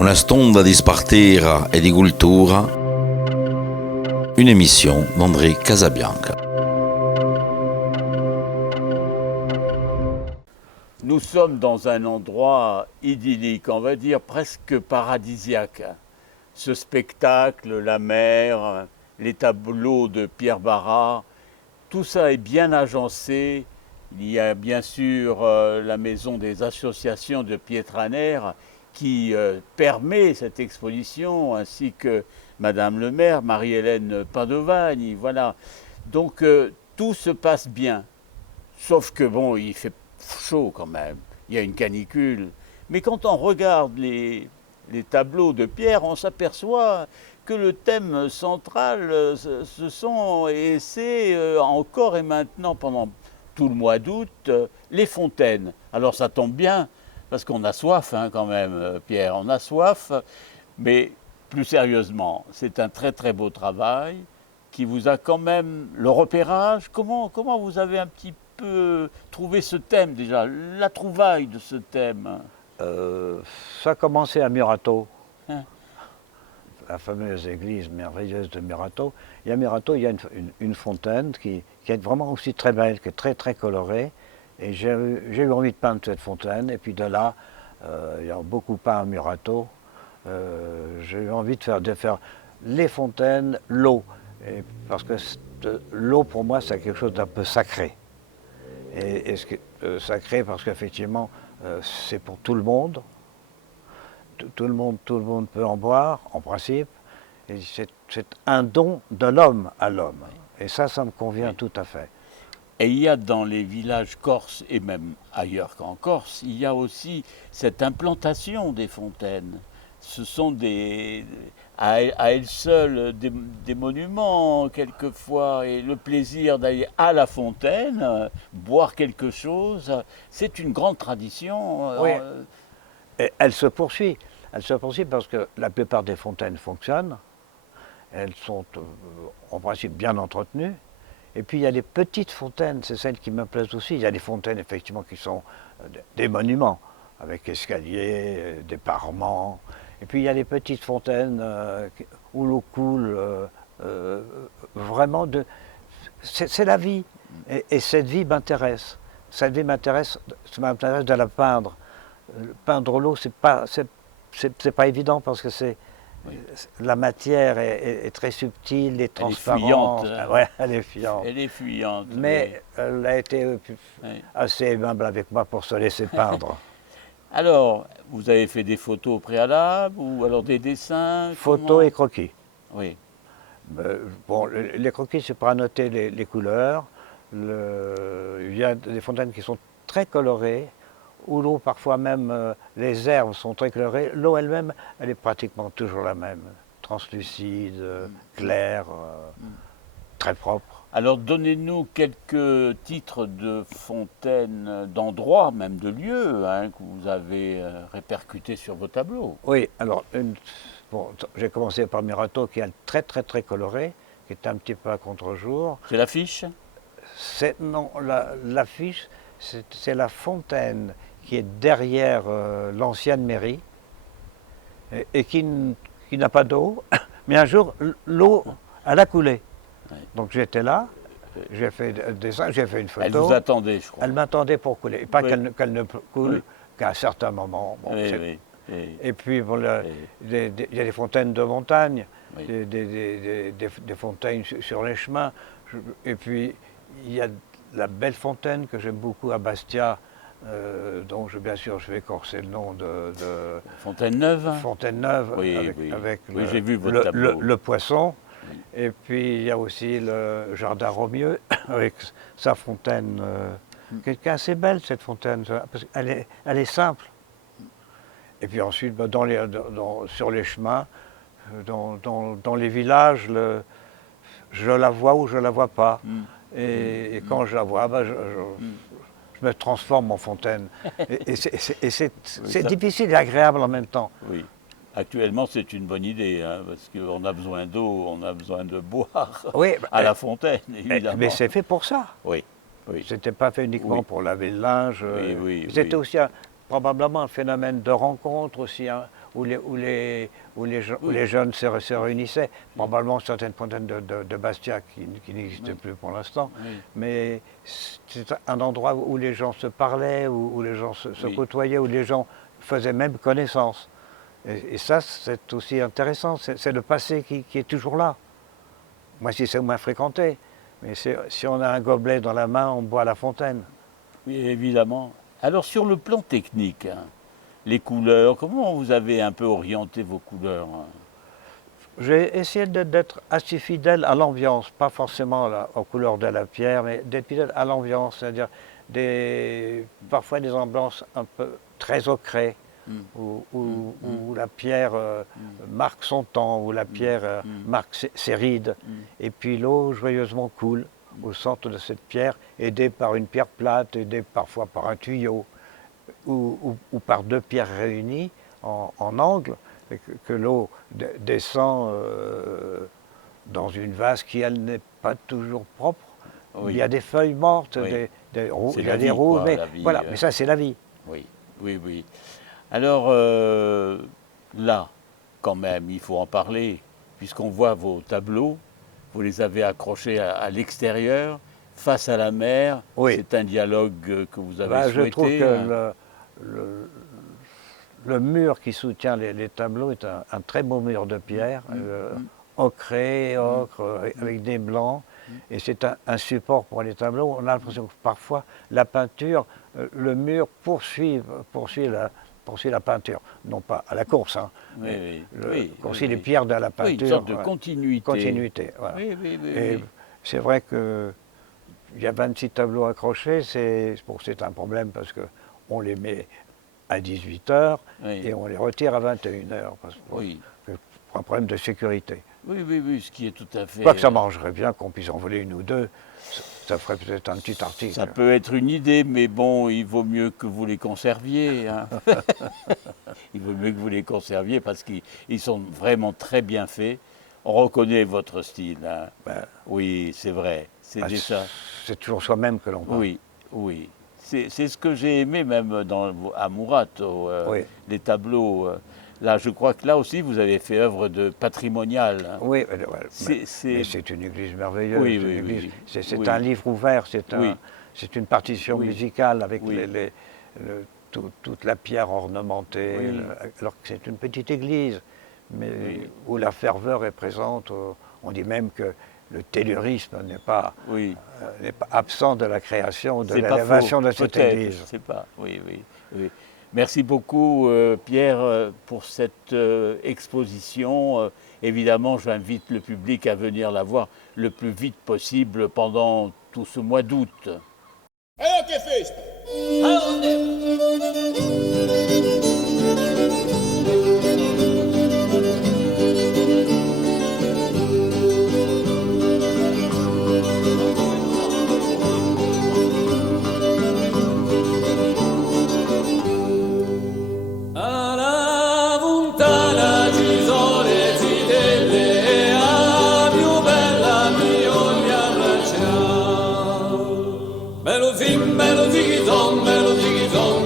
Una stonda di spartira e di cultura, un'émission d'André Casabianca. Nous sommes dans un endroit idyllique, on va dire presque paradisiaque. Ce spectacle, la mer, les tableaux de Pierre Barra, tout ça est bien agencé. Il y a bien sûr la maison des associations de Pietraner qui permet cette exposition, ainsi que Madame le maire, Marie-Hélène Padovani. Voilà. Donc tout se passe bien. Sauf que bon, il fait chaud quand même. Il y a une canicule. Mais quand on regarde les tableaux de Pierre, on s'aperçoit que le thème central, ce sont, et c'est encore et maintenant pendant tout le mois d'août, les fontaines. Alors ça tombe bien, parce qu'on a soif hein, quand même, Pierre, on a soif. Mais plus sérieusement, c'est un très très beau travail qui vous a quand même le repérage. Comment vous avez un petit peu trouvé ce thème déjà, la trouvaille de ce thème? Ça a commencé à Murato, Hein? la fameuse église merveilleuse de Murato. Et à Murato, il y a une fontaine qui est vraiment aussi très belle, qui est très très colorée. Et j'ai eu envie de peindre cette fontaine. Et puis de là, il y a beaucoup peint à Murato. J'ai eu envie de faire les fontaines, l'eau. Parce que l'eau, pour moi, c'est quelque chose d'un peu sacré. Et sacré parce qu'effectivement, c'est pour tout le monde. Tout le monde peut en boire, en principe. Et c'est un don de l'homme à l'homme. Et ça me convient tout à fait. Et il y a dans les villages corses, et même ailleurs qu'en Corse, il y a aussi cette implantation des fontaines. Ce sont à elles seules des monuments, quelquefois, et le plaisir d'aller à la fontaine, boire quelque chose, c'est une grande tradition. Oui. Et elle se poursuit. Elle se poursuit parce que la plupart des fontaines fonctionnent. Elles sont en principe bien entretenues. Et puis il y a des petites fontaines, c'est celles qui me plaisent aussi. Il y a des fontaines effectivement qui sont des monuments, avec escaliers, des parements. Et puis il y a des petites fontaines où l'eau coule vraiment de... C'est la vie. Et cette vie m'intéresse. Cette vie m'intéresse, ça m'intéresse de la peindre. Peindre l'eau, c'est pas évident parce que la matière est très subtile et transparente. Elle est fuyante. Elle est fuyante. Oui. Mais elle a été assez aimable avec moi pour se laisser peindre. Alors, vous avez fait des photos au préalable ou alors des dessins? Photos et croquis. Oui. Bon, les croquis, c'est pour annoter les couleurs. Il y a des fontaines qui sont très colorées, où l'eau, parfois même, les herbes sont très colorées. L'eau elle-même, elle est pratiquement toujours la même, translucide, claire, très propre. Alors donnez-nous quelques titres de fontaines, d'endroits, même de lieux, hein, que vous avez répercutés sur vos tableaux. Oui, alors, j'ai commencé par Murato, qui est très très très coloré, qui est un petit peu à contre-jour. C'est l'affiche? Non, l'affiche, c'est la fontaine qui est derrière l'ancienne mairie et qui n'a pas d'eau. Mais un jour, l'eau, elle a coulé. Oui. Donc j'étais là, j'ai fait un dessin, j'ai fait une photo. Elle vous attendait, je crois. Elle m'attendait pour couler. Et pas Oui. qu'elle ne coule Oui. qu'à un certain moment. Bon, Oui. Et puis bon, il y a des fontaines de montagne, Oui. des fontaines sur les chemins. Et puis il y a la belle fontaine que j'aime beaucoup à Bastia, dont bien sûr je vais écorcer le nom de Fontaine-Neuve. Fontaine-Neuve, Oui, avec j'ai vu votre tableau. le poisson. Oui. Et puis il y a aussi le jardin Romieux, avec sa fontaine, qui est assez belle cette fontaine, parce qu'elle est simple. Et puis ensuite, sur les chemins, dans les villages, je la vois ou je ne la vois pas. Et quand je la vois, je me transforme en fontaine. Et c'est difficile et agréable en même temps. Oui. Actuellement, c'est une bonne idée, hein, parce qu'on a besoin d'eau, on a besoin de boire à la fontaine, évidemment. Mais c'est fait pour ça. Oui. C'était pas fait uniquement pour laver le linge. Oui. C'était aussi probablement un phénomène de rencontre aussi, hein, où les jeunes se réunissaient. Probablement certaines fontaines de Bastia qui n'existent plus pour l'instant. Mais c'est un endroit où les gens se parlaient, où les gens se côtoyaient, où les gens faisaient même connaissance. Et ça, c'est aussi intéressant. C'est le passé qui est toujours là. Moi, si c'est moins fréquenté. Mais si on a un gobelet dans la main, on boit à la fontaine. Oui, évidemment. Alors sur le plan technique, hein, les couleurs, comment vous avez un peu orienté vos couleurs, hein? J'ai essayé d'être assez fidèle à l'ambiance, pas forcément aux couleurs de la pierre, mais d'être fidèle à l'ambiance, c'est-à-dire parfois des ambiances un peu très ocrées, où la pierre marque son temps, où la pierre marque ses rides, et puis l'eau joyeusement coule au centre de cette pierre, aidée par une pierre plate, aidée parfois par un tuyau, ou par deux pierres réunies en angle, que l'eau descend dans une vase qui, elle, n'est pas toujours propre. Oui. Il y a des feuilles mortes, oui. Il y a des roues, mais voilà, mais ça c'est la vie. Oui, oui, oui. Alors là, quand même, il faut en parler, puisqu'on voit vos tableaux, vous les avez accrochés à l'extérieur, face à la mer. Oui. C'est un dialogue que vous avez souhaité. Je trouve que le mur qui soutient les tableaux est un très beau mur de pierre, ocre, avec des blancs. Et c'est un support pour les tableaux. On a l'impression que parfois, la peinture, le mur poursuit la peinture. Non pas à la course, hein, poursuit les pierres de la peinture. Oui, une sorte de continuité. Continuité, voilà. Et c'est vrai qu'il y a 26 tableaux accrochés, c'est un problème parce qu'on les met à 18h et on les retire à 21h pour un problème de sécurité. Oui, ce qui est tout à fait... Quoi que ça mangerait bien qu'on puisse en voler une ou deux, ça ferait peut-être un petit article. Ça peut être une idée, mais bon, il vaut mieux que vous les conserviez. Hein. Il vaut mieux que vous les conserviez parce qu'ils sont vraiment très bien faits. On reconnaît votre style. Hein. Oui, c'est vrai. C'est toujours soi-même que l'on parle. Oui. C'est ce que j'ai aimé même à Murato, les tableaux. Là, je crois que là aussi, vous avez fait œuvre de patrimonial. Hein. Oui, mais c'est une église merveilleuse. Oui. C'est un livre ouvert, c'est une partition musicale avec toute la pierre ornementée, alors que c'est une petite église, mais où la ferveur est présente. On dit même que le taylorisme n'est pas absent de la création, de l'élévation de cette église. C'est pas, oui. Merci beaucoup Pierre pour cette exposition. Évidemment, j'invite le public à venir la voir le plus vite possible pendant tout ce mois d'août. Alors che festa? Bello ziggy zong,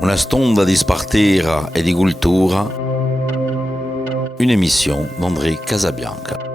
Una stonda di spartera e di cultura, un'emissione d'André Casabianca.